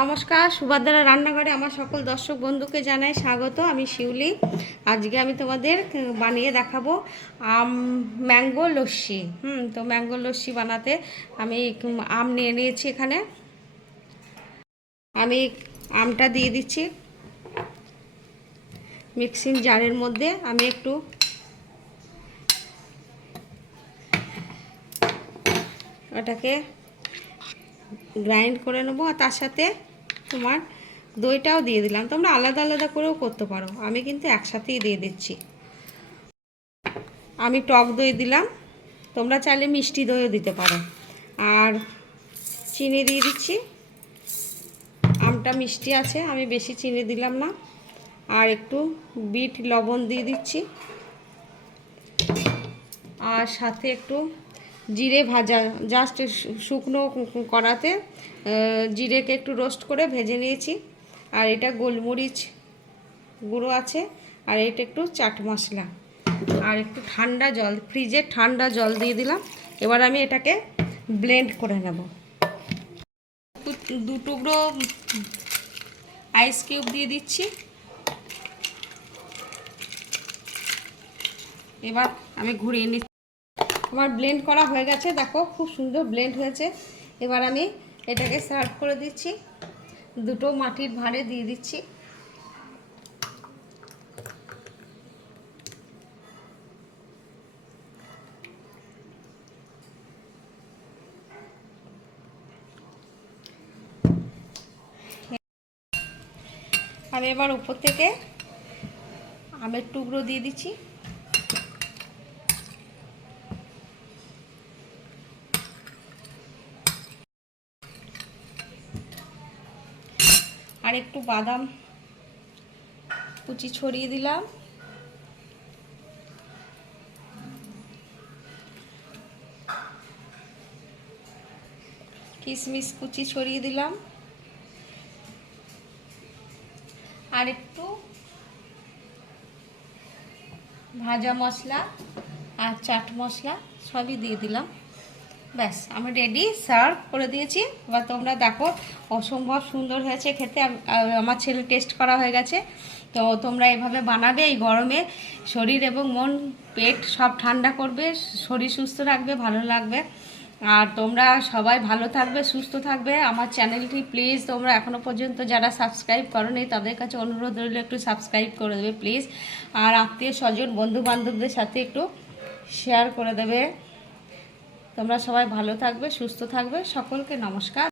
নমস্কার, সুভদ্রা রান্নাঘরে আমার সকল দর্শক বন্ধুকে জানাই স্বাগত। আমি শিউলি। আজকে আমি তোমাদের বানিয়ে দেখাবো ম্যাঙ্গো লস্যি। তো ম্যাঙ্গো লস্যি বানাতে আমি আম নিয়ে নিয়েছি। এখানে আমি আমটা দিয়ে দিচ্ছি মিক্সিং জারের মধ্যে। আমি একটু ওটাকে গ্রাইন্ড করে নেবো, আর তার সাথে তোমার দইটাও দিয়ে দিলাম। তোমরা আলাদা আলাদা করেও করতে পারো, আমি কিন্তু একসাথেই দিয়ে দিচ্ছি। আমি টক দই দিলাম, তোমরা চাইলে মিষ্টি দইও দিতে পারো। আর চিনি দিয়ে দিচ্ছি, আমটা মিষ্টি আছে, আমি বেশি চিনি দিলাম না। আর একটু বিট লবণ দিয়ে দিচ্ছি, আর সাথে একটু জিরে ভাজা, জাস্ট শুকনো কড়াতে জিরেকে একটু রোস্ট করে ভেজে নিয়েছি। আর এটা গোলমরিচ গুঁড়ো আছে, আর এটা একটু চাট মশলা, আর একটু ঠান্ডা জল, ফ্রিজের ঠান্ডা জল দিয়ে দিলাম। এবার আমি এটাকে ব্লেন্ড করে নেব। দু টুকরো আইস কিউব দিয়ে দিচ্ছি। এবার আমি ঘুরিয়ে নিচ্ছি। আমার ব্লেন্ড করা হয়ে গেছে, দেখো খুব সুন্দর ব্লেন্ড হয়েছে। এবার আমি এটাকে সার্ভ করে দিচ্ছি, দুটো মাটির ভাঁড়ে দিয়ে দিচ্ছি। আমি এবার উপর থেকে আমের টুকরো দিয়ে দিচ্ছি। আর একটু বাদাম কুচি ছড়িয়ে দিলাম। কিশমিশ কুচি ছড়িয়ে দিলাম। আর একটু ভাজা মশলা আর চাট মশলা সবই দিয়ে দিলাম। ব্যাস, আমি রেডি, সার্ভ করে দিয়েছি। এবার তোমরা দেখো, অসম্ভব সুন্দর হয়েছে খেতে। আমার ছেলে টেস্ট করা হয়ে গেছে। তো তোমরা এভাবে বানাবে, এই গরমে শরীর এবং মন পেট সব ঠান্ডা করবে, শরীর সুস্থ রাখবে, ভালো লাগবে। আর তোমরা সবাই ভালো থাকবে, সুস্থ থাকবে। আমার চ্যানেলটি প্লিজ তোমরা এখনও পর্যন্ত যারা সাবস্ক্রাইব করোনি তাদের কাছে অনুরোধ রইল, একটু সাবস্ক্রাইব করে দেবে প্লিজ। আর আত্মীয় স্বজন বন্ধু বান্ধবদের সাথে একটু শেয়ার করে দেবে। তোমরা সবাই ভালো থাকবে, সুস্থ থাকবে। সকলকে নমস্কার।